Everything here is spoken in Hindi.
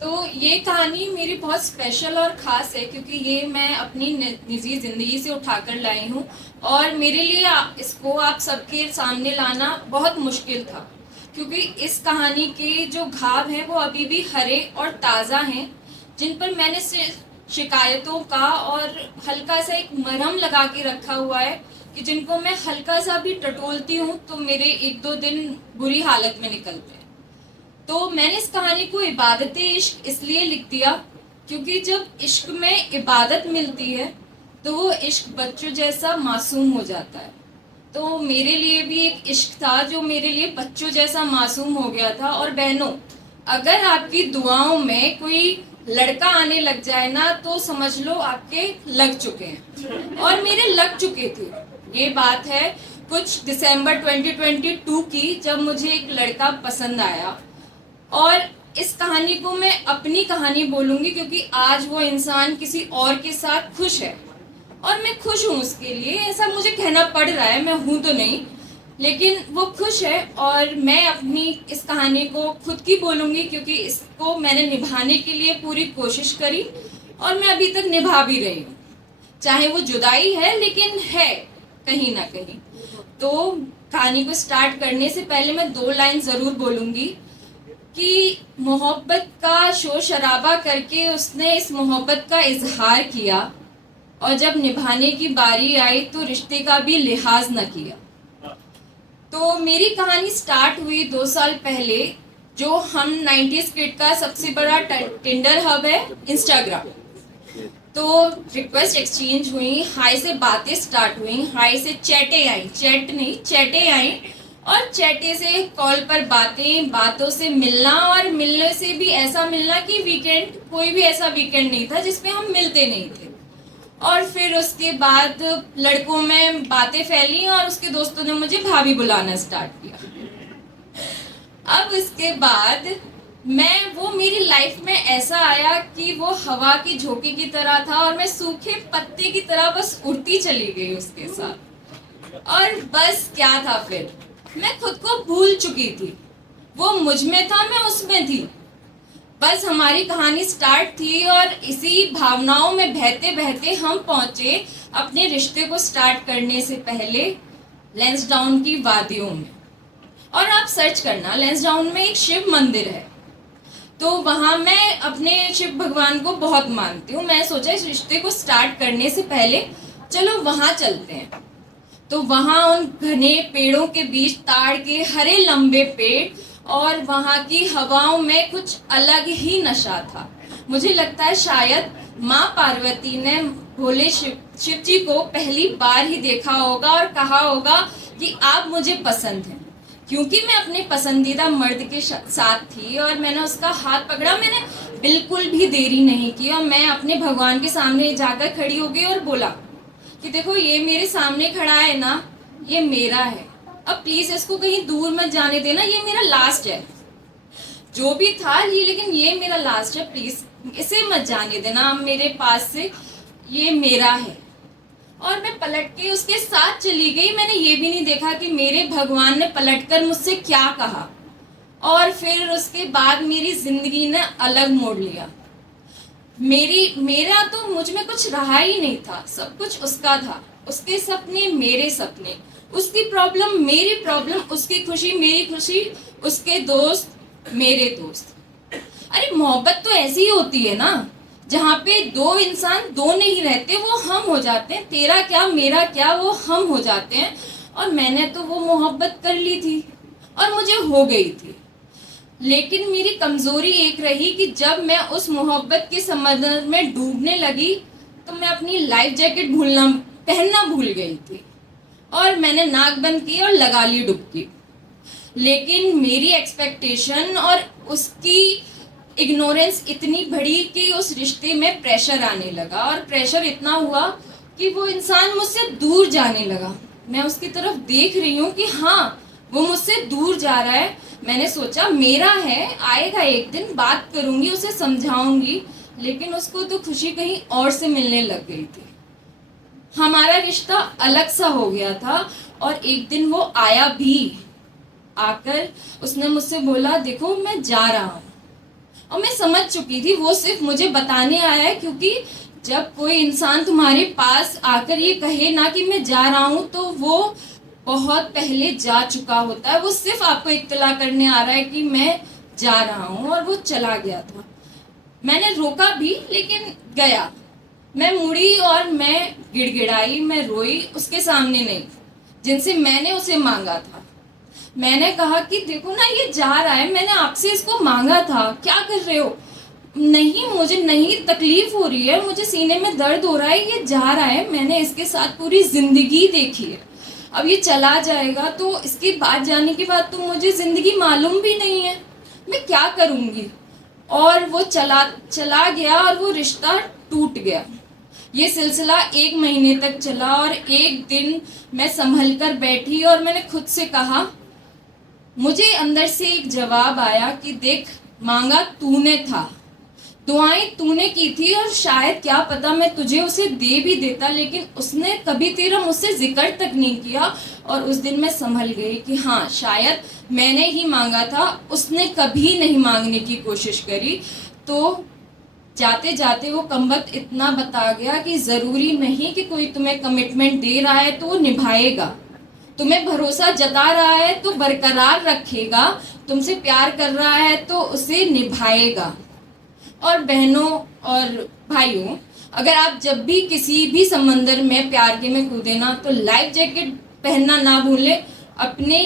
तो ये कहानी मेरी बहुत स्पेशल और ख़ास है क्योंकि ये मैं अपनी निजी ज़िंदगी से उठाकर लाई हूँ और मेरे लिए इसको आप सबके सामने लाना बहुत मुश्किल था क्योंकि इस कहानी के जो घाव हैं वो अभी भी हरे और ताज़ा हैं, जिन पर मैंने शिकायतों का और हल्का सा एक मरहम लगा के रखा हुआ है कि जिनको मैं हल्का सा भी टटोलती हूँ तो मेरे एक दो दिन बुरी हालत में निकलते हैं। तो मैंने इस कहानी को इबादत इश्क इसलिए लिख दिया क्योंकि जब इश्क में इबादत मिलती है तो वो इश्क बच्चों जैसा मासूम हो जाता है। तो मेरे लिए भी एक इश्क था जो मेरे लिए बच्चों जैसा मासूम हो गया था। और बहनों, अगर आपकी दुआओं में कोई लड़का आने लग जाए ना तो समझ लो आपके लग चुके हैं, और मेरे लग चुके थे। ये बात है कुछ दिसंबर 2022 की, जब मुझे एक लड़का पसंद आया। और इस कहानी को मैं अपनी कहानी बोलूंगी क्योंकि आज वो इंसान किसी और के साथ खुश है और मैं खुश हूँ उसके लिए। ऐसा मुझे कहना पड़ रहा है, मैं हूँ तो नहीं, लेकिन वो खुश है और मैं अपनी इस कहानी को खुद की बोलूंगी क्योंकि इसको मैंने निभाने के लिए पूरी कोशिश करी और मैं अभी तक निभा भी रही हूँ। चाहे वो जुदाई है लेकिन है कहीं ना कहीं। तो कहानी को स्टार्ट करने से पहले मैं 2 लाइन ज़रूर बोलूँगी कि मोहब्बत का शोर शराबा करके उसने इस मोहब्बत का इजहार किया और जब निभाने की बारी आई तो रिश्ते का भी लिहाज न किया। तो मेरी कहानी स्टार्ट हुई 2 साल पहले, जो हम 90s किड का सबसे बड़ा टिंडर हब है इंस्टाग्राम। तो रिक्वेस्ट एक्सचेंज हुई, हाय से बातें स्टार्ट हुई, हाय से चैटें आई, चैट नहीं चैटें आई, और चैटे से कॉल पर बातें, बातों से मिलना, और मिलने से भी ऐसा मिलना कि वीकेंड, कोई भी ऐसा वीकेंड नहीं था जिसमें हम मिलते नहीं थे। और फिर उसके बाद लड़कों में बातें फैली और उसके दोस्तों ने मुझे भाभी बुलाना स्टार्ट किया। अब इसके बाद वो मेरी लाइफ में ऐसा आया कि वो हवा की झोंके की तरह था और मैं सूखे पत्ते की तरह बस उड़ती चली गई उसके साथ। और बस क्या था, फिर मैं खुद को भूल चुकी थी। वो मुझ में था, मैं उसमें थी। बस हमारी कहानी स्टार्ट थी और इसी भावनाओं में बहते बहते हम पहुंचे अपने रिश्ते को स्टार्ट करने से पहले लैंसडाउन की वादियों में। और आप सर्च करना, लैंसडाउन में एक शिव मंदिर है। तो वहाँ मैं अपने शिव भगवान को बहुत मानती हूँ। मैं सोचा इस रिश्ते को स्टार्ट करने से पहले चलो वहाँ चलते हैं। तो वहाँ उन घने पेड़ों के बीच ताड़ के हरे लंबे पेड़ और वहाँ की हवाओं में कुछ अलग ही नशा था। मुझे लगता है शायद माँ पार्वती ने भोले शिव जी को पहली बार ही देखा होगा और कहा होगा कि आप मुझे पसंद हैं, क्योंकि मैं अपने पसंदीदा मर्द के साथ थी और मैंने उसका हाथ पकड़ा। मैंने बिल्कुल भी देरी नहीं की और मैं अपने भगवान के सामने जाकर खड़ी हो गई और बोला कि देखो, ये मेरे सामने खड़ा है ना, ये मेरा है। अब प्लीज इसको कहीं दूर मत जाने देना, ये मेरा लास्ट है। जो भी था ये, लेकिन ये मेरा लास्ट है, प्लीज इसे मत जाने देना अब मेरे पास से, ये मेरा है। और मैं पलट के उसके साथ चली गई। मैंने ये भी नहीं देखा कि मेरे भगवान ने पलटकर मुझसे क्या कहा। और फिर उसके बाद मेरी जिंदगी ने अलग मोड़ लिया। मेरा तो मुझ में कुछ रहा ही नहीं था, सब कुछ उसका था। उसके सपने मेरे सपने, उसकी प्रॉब्लम मेरी प्रॉब्लम, उसकी खुशी मेरी खुशी, उसके दोस्त मेरे दोस्त। अरे मोहब्बत तो ऐसी ही होती है ना, जहाँ पे 2 इंसान 2 नहीं रहते, वो हम हो जाते हैं। तेरा क्या मेरा क्या, वो हम हो जाते हैं। और मैंने तो वो मोहब्बत कर ली थी और मुझे हो गई थी। लेकिन मेरी कमजोरी एक रही कि जब मैं उस मोहब्बत के समंदर में डूबने लगी तो मैं अपनी लाइफ जैकेट पहनना भूल गई थी और मैंने नाक बंद की और लगा ली डुबकी। लेकिन मेरी एक्सपेक्टेशन और उसकी इग्नोरेंस इतनी बढ़ी कि उस रिश्ते में प्रेशर आने लगा, और प्रेशर इतना हुआ कि वो इंसान मुझसे दूर जाने लगा। मैं उसकी तरफ देख रही हूँ कि हाँ, वो मुझसे दूर जा रहा है। मैंने सोचा मेरा है, आएगा एक दिन, बात करूंगी, उसे समझाऊंगी। लेकिन उसको तो खुशी कहीं और से मिलने लग गई थी। हमारा रिश्ता अलग सा हो गया था। और एक दिन वो आया भी। आकर उसने मुझसे बोला, देखो मैं जा रहा हूँ। और मैं समझ चुकी थी वो सिर्फ मुझे बताने आया है, क्योंकि जब कोई इंसान तुम्हारे पास आकर ये कहे ना कि मैं जा रहा हूँ, तो वो बहुत पहले जा चुका होता है। वो सिर्फ आपको इत्तला करने आ रहा है कि मैं जा रहा हूँ, और वो चला गया था। मैंने रोका भी, लेकिन गया। मैं मुड़ी और मैं गिड़गिड़ाई, मैं रोई, उसके सामने नहीं, जिनसे मैंने उसे मांगा था। मैंने कहा कि देखो ना, ये जा रहा है, मैंने आपसे इसको मांगा था, क्या कर रहे हो? नहीं, मुझे नहीं, तकलीफ हो रही है, मुझे सीने में दर्द हो रहा है, ये जा रहा है, मैंने इसके साथ पूरी जिंदगी देखी है, अब ये चला जाएगा तो इसके बाद जाने के बाद तो मुझे जिंदगी मालूम भी नहीं है, मैं क्या करूंगी? और वो चला गया और वो रिश्ता टूट गया। ये सिलसिला 1 महीने तक चला, और एक दिन मैं संभल कर बैठी और मैंने खुद से कहा, मुझे अंदर से एक जवाब आया कि देख, मांगा तूने था, दुआएं तूने की थी, और शायद क्या पता मैं तुझे उसे दे भी देता, लेकिन उसने कभी तेरा मुझसे जिक्र तक नहीं किया। और उस दिन मैं संभल गई कि हाँ, शायद मैंने ही मांगा था, उसने कभी नहीं मांगने की कोशिश करी। तो जाते जाते वो कमबख्त इतना बता गया कि ज़रूरी नहीं कि कोई तुम्हें कमिटमेंट दे रहा है तो वो निभाएगा, तुम्हें भरोसा जता रहा है तो बरकरार रखेगा, तुमसे प्यार कर रहा है तो उसे निभाएगा। और बहनों और भाइयों, अगर आप जब भी किसी भी समंदर में प्यार के में कूदे ना, तो लाइफ जैकेट पहनना ना भूलें, अपने